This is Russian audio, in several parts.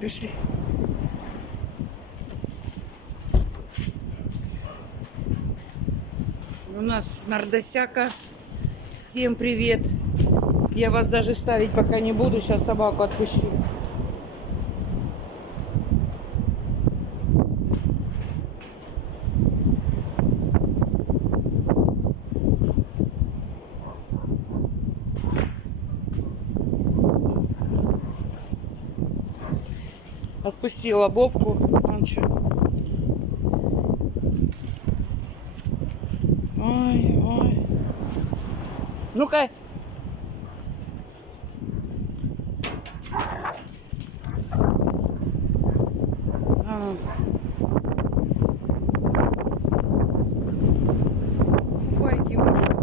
Пришли. У нас Нардосяка. Всем привет. Я вас даже ставить пока не буду. Сейчас собаку отпущу. Отпустила Бобку. Он что? Ой, ой. Ну-ка. Фуфайки вышел.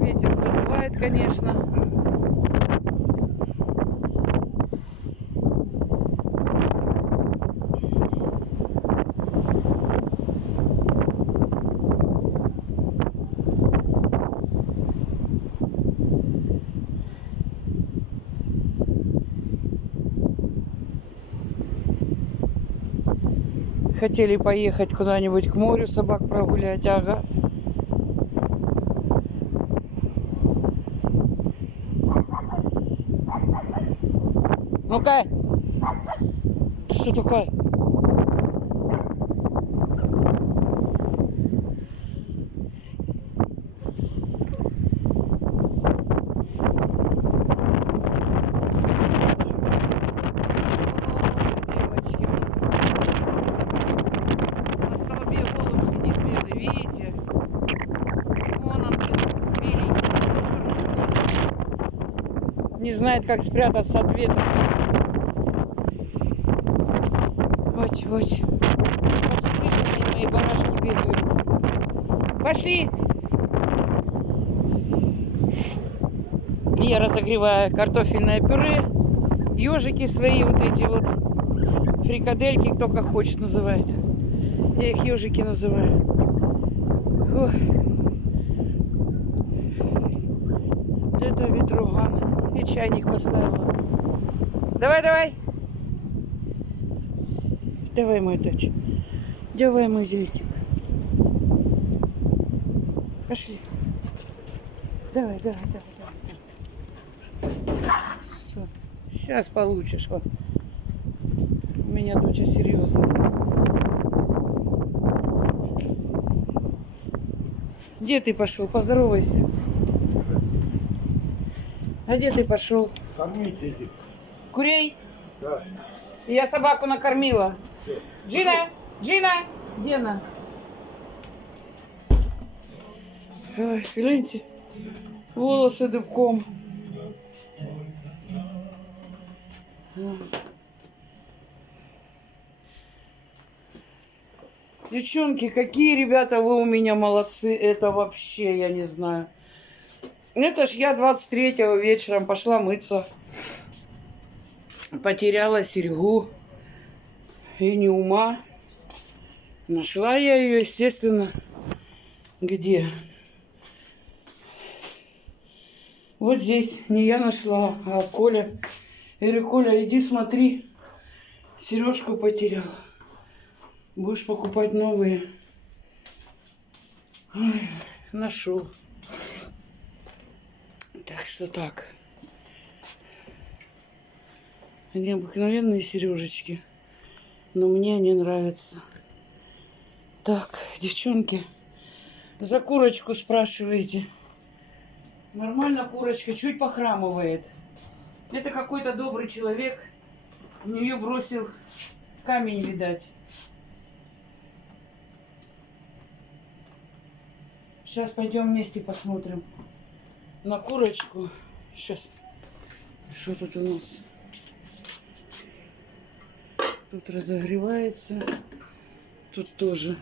Ветер задувает, конечно. Хотели поехать куда-нибудь к морю, собак прогулять, ага. Ну-ка! Что такое? Не знает, как спрятаться от ветра. Вот, вот. Подстриженные мои барашки бегают. Пошли! Я разогреваю картофельное пюре. Ежики свои вот эти вот. Фрикадельки, кто как хочет называет. Я их ежики называю. Фух. Это ветруган. И чайник поставила. Давай, давай. Давай, мой дочь. Давай, мой зайчик. Пошли. Давай, давай, давай, давай. Все. Сейчас получишь. Вот. У меня доча серьезно. Где ты пошел? Поздоровайся. А где ты пошел? Кормить этих. Курей? Да. Я собаку накормила. Все. Джина! Джина! Где она? Ой, гляньте. Волосы дыбком. Девчонки, какие ребята вы у меня молодцы. Это вообще, я не знаю. Это ж я 23-го вечером пошла мыться. Потеряла серьгу. И не ума. Нашла я ее, естественно, где? Вот здесь. Не я нашла, а Коля. Я говорю, Коля, иди смотри. Сережку потеряла. Будешь покупать новые. Ой, нашел. Так что так. Они обыкновенные сережечки. Но мне они нравятся. Так, девчонки, за курочку спрашиваете. Нормально курочка, чуть похрамывает. Это какой-то добрый человек. В нее бросил камень, видать. Сейчас пойдем вместе посмотрим на курочку. Сейчас. Что тут у нас? Тут разогревается. Тут тоже.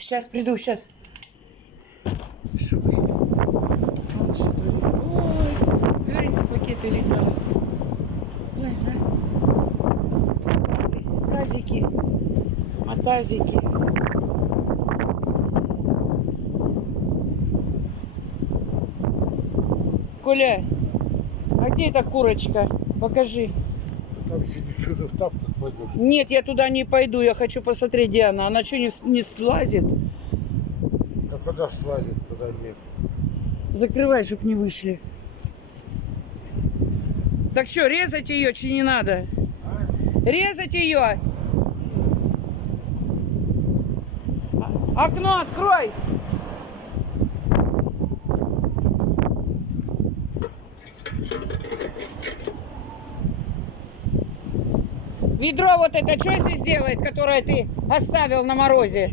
Сейчас приду, сейчас. Шубы. Вот что ли. Ой, гляньте, пакеты летают. Ой, а. Тазики. А тазики. Коля, а где эта курочка? Покажи. Там сидит что-то в тапках пойдет. Нет, я туда не пойду, я хочу посмотреть, где она. Она что, не слазит? Как когда слазит, туда нет. Закрывай, чтоб не вышли. Так что, резать ее, чи не надо? Резать ее! Окно открой! Ведро вот это что здесь делает, которое ты оставил на морозе?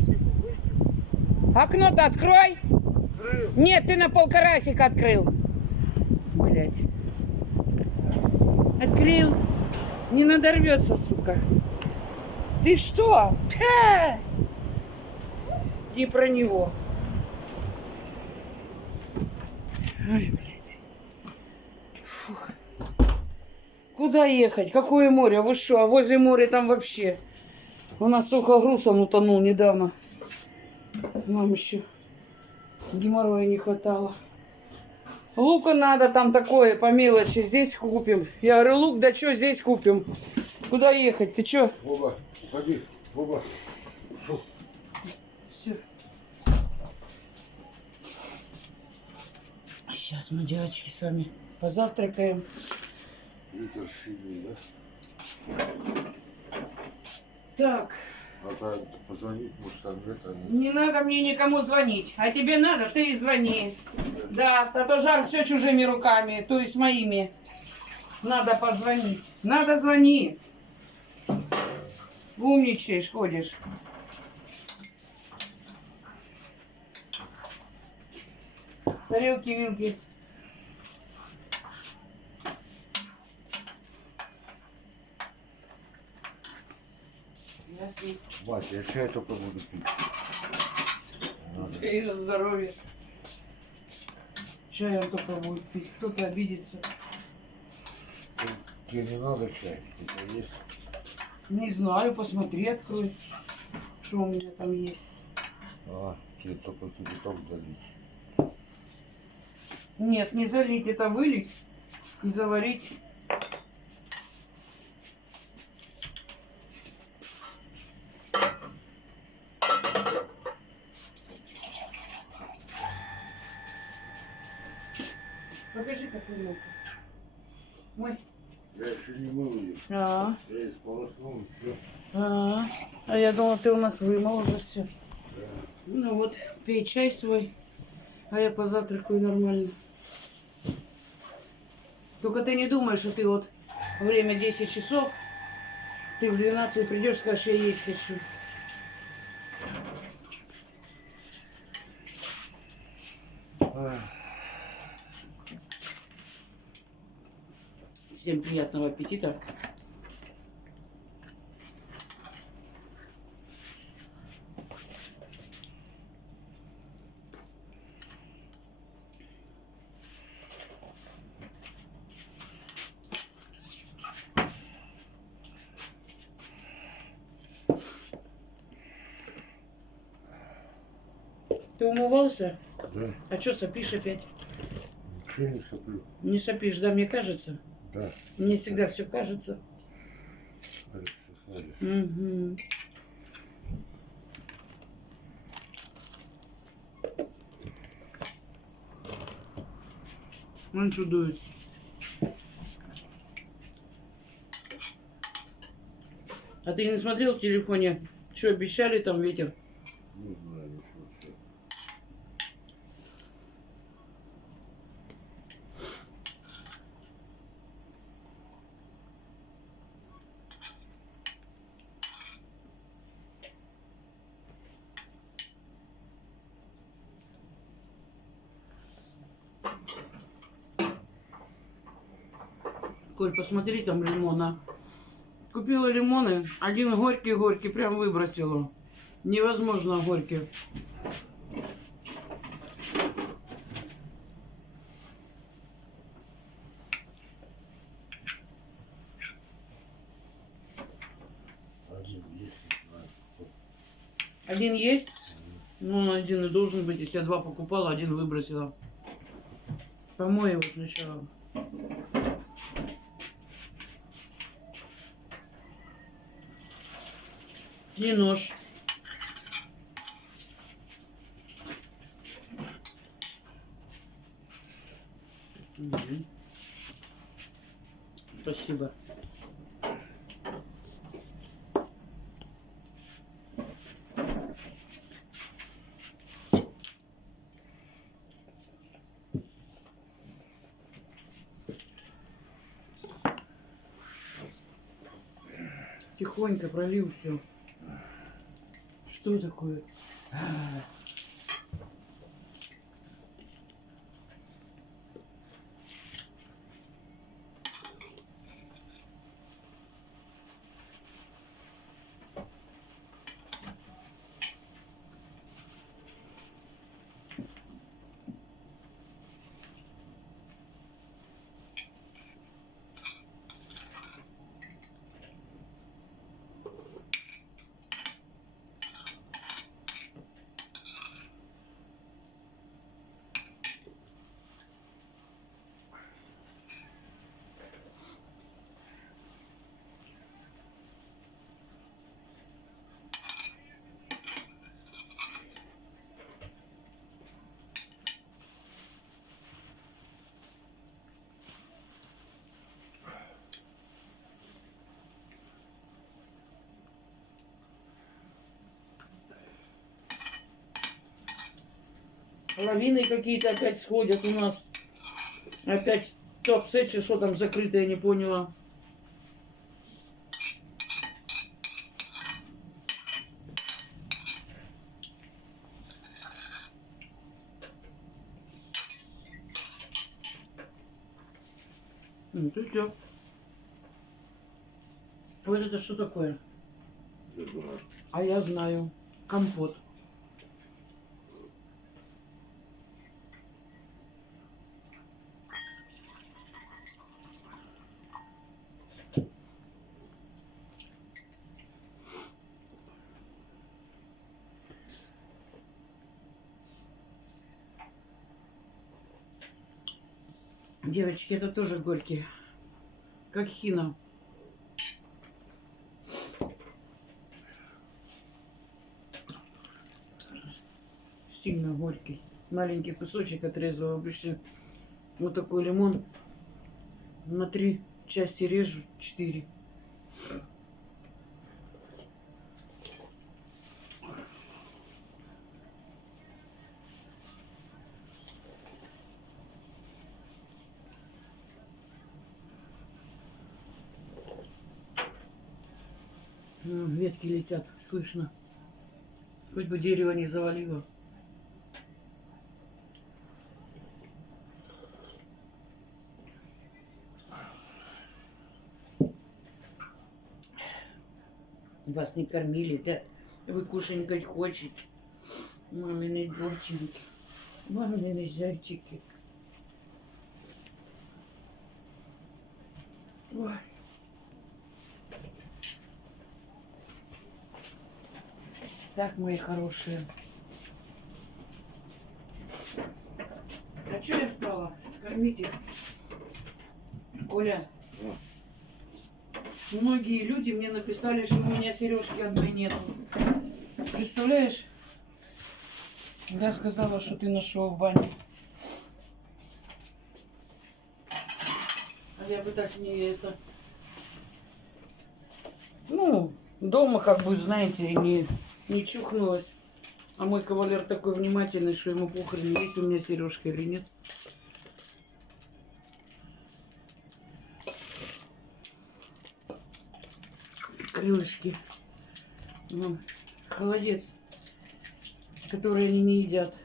Окно-то открой! Нет, ты на полкарасика открыл. Блять. Открыл. Не надорвется, сука. Ты что? Ха! Иди про него. Ой, блядь. Фу. Куда ехать? Какое море? Вы что? А возле моря там вообще. У нас столько грузом утонул недавно. Нам еще геморроя не хватало. Лука надо там такое, по мелочи. Здесь купим. Я говорю, лук, да что здесь купим? Куда ехать? Ты что? Оба, уходи, оба. Фу. Все. Сейчас мы, девочки, с вами позавтракаем. Ветер сильный, да? Так. Надо позвонить, может там ветра нет. Не надо мне никому звонить. А тебе надо, ты и звони. Да, а то жар все чужими руками, то есть моими. Надо позвонить. Надо звонить. Умничаешь, ходишь. Тарелки, вилки. Ясно. Мать, я чай только буду пить. Надо. И за здоровье. Чаем только будет пить. Кто-то обидится. Тебе не надо чай, это есть. Не знаю, посмотри, открой. Что у меня там есть. А, тебе только кипяток залить. Нет, не залить, это вылить и заварить. Покажи, какой мог. Мой. Я еще не мыл ее. А, Я исполоснул, все. а я думала, ты у нас вымыл уже все. Ну вот, пей чай свой, а я позавтракаю нормально. Только ты не думай, что ты вот время 10 часов, ты в 12 придешь, скажешь, я есть хочу. Всем приятного аппетита. Ты умывался? Да, А что сопишь опять? ничего не соплю. Не сопишь, да, мне кажется? Да, Мне всегда все кажется. говорит, что ходишь. Угу. Он чудует. А ты не смотрел в телефоне, что обещали там ветер? Не знаю, не смотрел. Коль, посмотри, там лимона. Купила лимоны, один горький-горький, прям выбросила. Невозможно горький. Один есть, не знаю. Один есть? Ну, он один и должен быть. Если я два покупала, один выбросила. Помой его сначала. И нож. Мгм. Спасибо. Тихонько пролил все. Что такое? Лавины какие-то опять сходят у нас. Опять топ-сетчи, что там закрыто, я не поняла. Тут все. Вот это что такое? А я знаю. Компот. Девочки, это тоже горький. Как хина. Сильно горький. Маленький кусочек отрезала. Обычно вот такой лимон на 3 части режу, 4. Ветки летят, слышно. Хоть бы дерево не завалило. Вас не кормили, да? Вы кушанькать хочете. Мамины доченьки. Мамины зайчики. Ой. Так, мои хорошие. А что я стала? Кормить их. Коля, многие люди мне написали, что у меня сережки одной нету. Представляешь? Я сказала, что ты нашел в бане. А я бы так не это... Ну, дома как бы, знаете, не чухнулась. А мой кавалер такой внимательный, что ему похрен, есть у меня сережка или нет. Крылышки. Ну, холодец, которые они не едят.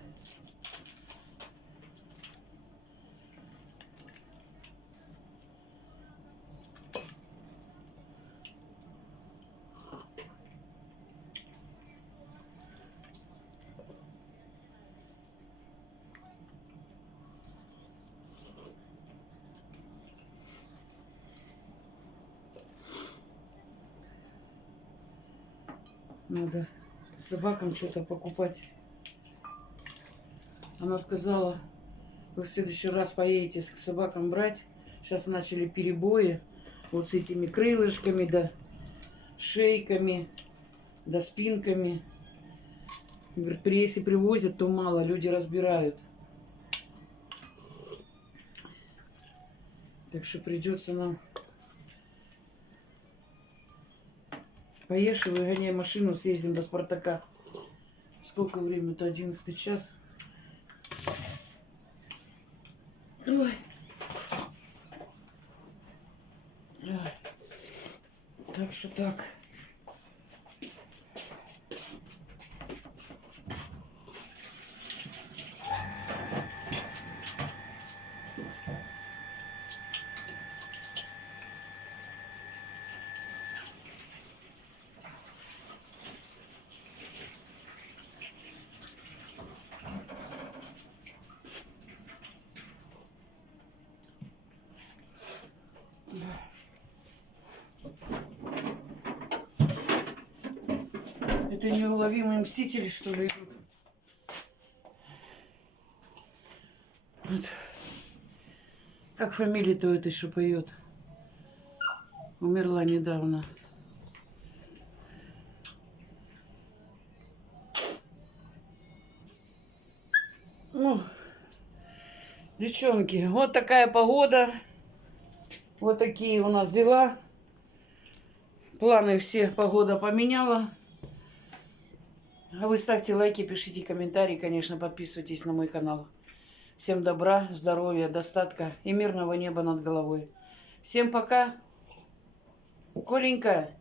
Надо собакам что-то покупать. Она сказала, Вы в следующий раз поедете с собакам брать. Сейчас начали перебои. Вот с этими крылышками, да шейками, да спинками. Говорит, если привозят, то мало, люди разбирают. Так что придется нам... Поешь и выгоняй машину, съездим до Спартака. Сколько времени-то? 11 час. Ой. Ой. Так что так. Это неуловимые мстители, что ли, идут? Вот. Как фамилия-то у этой, что поет? Умерла недавно. Ну, девчонки, вот такая погода. Вот такие у нас дела. Планы все погода поменяла. А вы ставьте лайки, пишите комментарии, конечно, подписывайтесь на мой канал. Всем добра, здоровья, достатка и мирного неба над головой. Всем пока. Коленька.